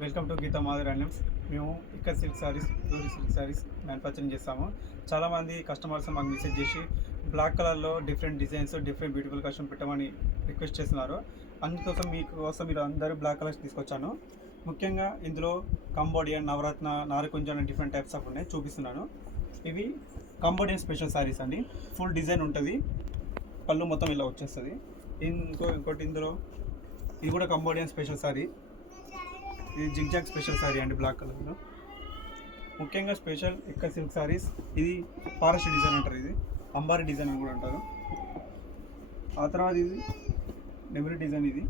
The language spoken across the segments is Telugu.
Welcome to Geetha Madhuri handlooms. మేము ఇక్కడ silk saris, pure silk saris manufacturing చేస్తాము. చాలామంది కస్టమర్స్ మాకు మెసేజ్ చేసి బ్లాక్ కలర్లో different designs, different beautiful customer పెట్టమని రిక్వెస్ట్ చేస్తున్నారు. అందుకోసం మీకోసం మీరు అందరూ బ్లాక్ కలర్స్ తీసుకొచ్చాను. ముఖ్యంగా ఇందులో కంబోడియన్, నవరత్న, నారకుంజ అనే డిఫరెంట్ టైప్స్ ఆఫ్ ఉన్నాయి, చూపిస్తున్నాను. ఇవి కంబోడియన్ స్పెషల్ సారీస్ అండి. ఫుల్ డిజైన్ ఉంటుంది, పళ్ళు మొత్తం ఇలా వచ్చేస్తుంది. ఇంకోటి ఇందులో ఇది కూడా కంబోడియన్ స్పెషల్ సారీ. ఇది జిగ్జాగ్ స్పెషల్ సారీ అండి, బ్లాక్ కలర్లో. ముఖ్యంగా స్పెషల్ ఇక్కడ సిల్క్ సారీస్. ఇది ఫారెస్ట్ డిజైన్ అంటారు, ఇది అంబారీ డిజైన్ అని కూడా అంటారు. ఆ తర్వాత ఇది నెమరి డిజైన్. ఇది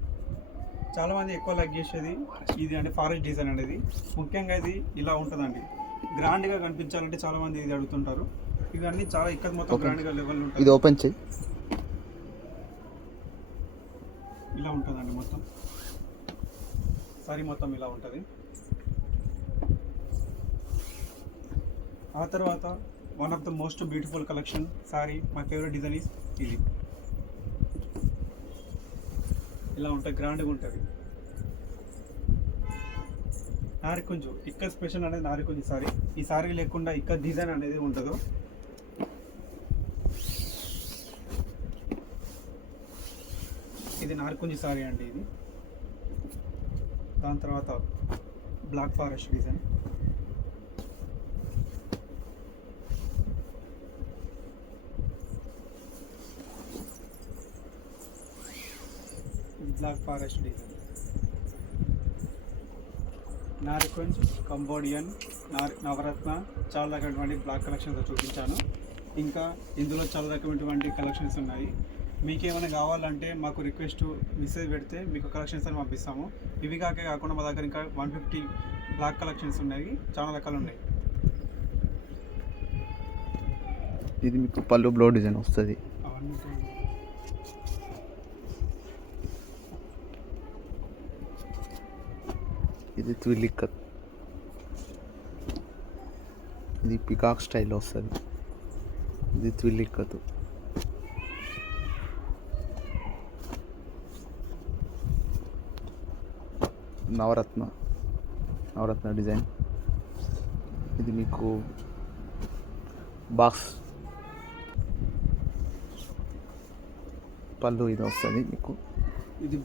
చాలామంది ఎక్కువ లైక్ చేసేది ఇది అంటే ఫారెస్ట్ డిజైన్ అనేది. ముఖ్యంగా ఇది ఇలా ఉంటుందండి, గ్రాండ్గా కనిపించాలంటే చాలామంది ఇది అడుగుతుంటారు. ఇవన్నీ చాలా ఇక్కడ మొత్తం గ్రాండ్గా లెవెల్ ఉంటుంది. ఇది ఓపెన్ చేయి. ఇలా ఉంటుందండి మొత్తం సారీ, మొత్తం ఇలా ఉంటుంది. ఆ తర్వాత one of the most beautiful collection sorry, my favourite design is ఇది. ఇలా ఉంటుంది, గ్రాండ్గా ఉంటుంది. నారికుంజు ఇక్కడ స్పెషల్ అనేది నారికుంజు సారీ. ఈ సారీ లేకుండా ఇక్కడ డిజైన్ అనేది ఉండదు. ఇది నారికుంజు సారీ అండి. ఇది దాని తర్వాత black forest design. Black forest design, నారికుంజ్, కంబోడియన్, నవరత్న, చాలా రకమైనటువంటి బ్లాక్ కలెక్షన్స్ చూపించాను. ఇంకా ఇందులో చాలా రకమైనటువంటి కలెక్షన్స్ ఉన్నాయి. మీకు ఏమైనా కావాలంటే మాకు రిక్వెస్ట్ మెసేజ్ పెడితే మీకు కలెక్షన్స్ అని పంపిస్తాము. ఇవి కాకుండా మా దగ్గర ఇంకా 150 బ్లాక్ కలెక్షన్స్ ఉన్నాయి, చాలా రకాలు ఉన్నాయి. ఇది మీకు పళ్ళు బ్లౌ డిజైన్ వస్తుంది. ఇది త్విలిక్, ఇది పికాక్ స్టైల్లో వస్తుంది. ఇది త్విలిక్కతు. నవరత్న డిజైన్. ఇది మీకు బాక్స్ పళ్ళు ఇది వస్తుంది మీకు. ఇది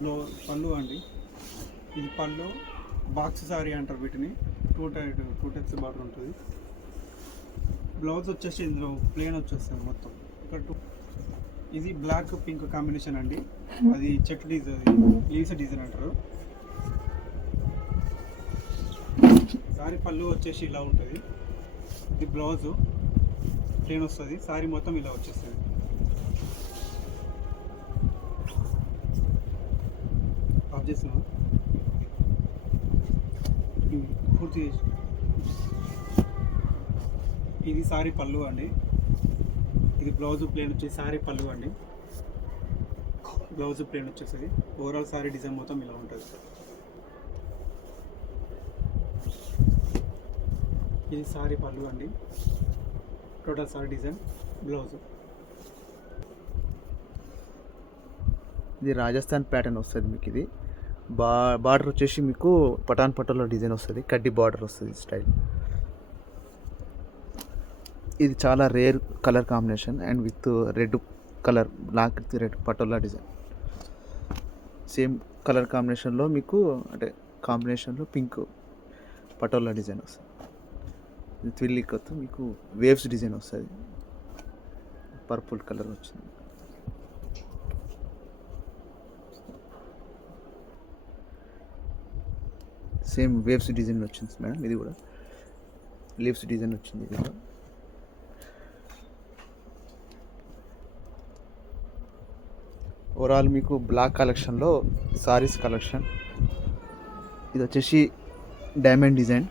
పళ్ళు అండి. ఇది పళ్ళు బాక్స్ సారీ అంటారు వీటిని. టూ టైప్స్ బార్డర్ ఉంటుంది. బ్లౌజ్ వచ్చేసి ఇందులో ప్లేన్ వచ్చేస్తుంది మొత్తం. ఇది బ్లాక్ పింక్ కాంబినేషన్ అండి. అది చెక్ డిజైన్, లీవ్స్ డిజైన్ అంటారు. సారీ పళ్ళు వచ్చేసి ఇలా ఉంటుంది. ఇది బ్లౌజ్ ప్లేన్ వస్తుంది, సారీ మొత్తం ఇలా వచ్చేస్తుంది. ఆఫ్ చేస్తున్నాం పూర్తి. ఇది సారీ పళ్ళు అండి. ఇది బ్లౌజ్ ప్లేన్ వచ్చేసి సారీ పళ్ళు అండి. బ్లౌజ్ ప్లేన్ వచ్చేస్తుంది. ఓవరాల్ సారీ డిజైన్ మొత్తం ఇలా ఉంటుంది. ఇది సారీ పళ్ళు అండి, టోటల్ సారీ డిజైన్, బ్లౌజ్. ఇది రాజస్థాన్ ప్యాటర్న్ వస్తుంది మీకు. ఇది బార్డర్ వచ్చేసి మీకు పటాన్ పట్టోలో డిజైన్ వస్తుంది, కడ్డీ బార్డర్ వస్తుంది స్టైల్. ఇది చాలా rare colour combination and with red colour, black with red patola design. Same colour కాంబినేషన్లో మీకు అంటే కాంబినేషన్లో పింక్ పటోలా డిజైన్ వస్తుంది. ఇది త్విల్లికత్ మీకు వేవ్స్ డిజైన్ వస్తుంది, పర్పుల్ కలర్ వచ్చింది. సేమ్ వేవ్స్ డిజైన్ వచ్చింది మేడం. ఇది కూడా లీవ్స్ డిజైన్ వచ్చింది. ఇది కూడా ఓవరాల్ మీకు బ్లాక్ కలెక్షన్లో సారీస్ కలెక్షన్. ఇది వచ్చేసి డైమండ్ డిజైన్.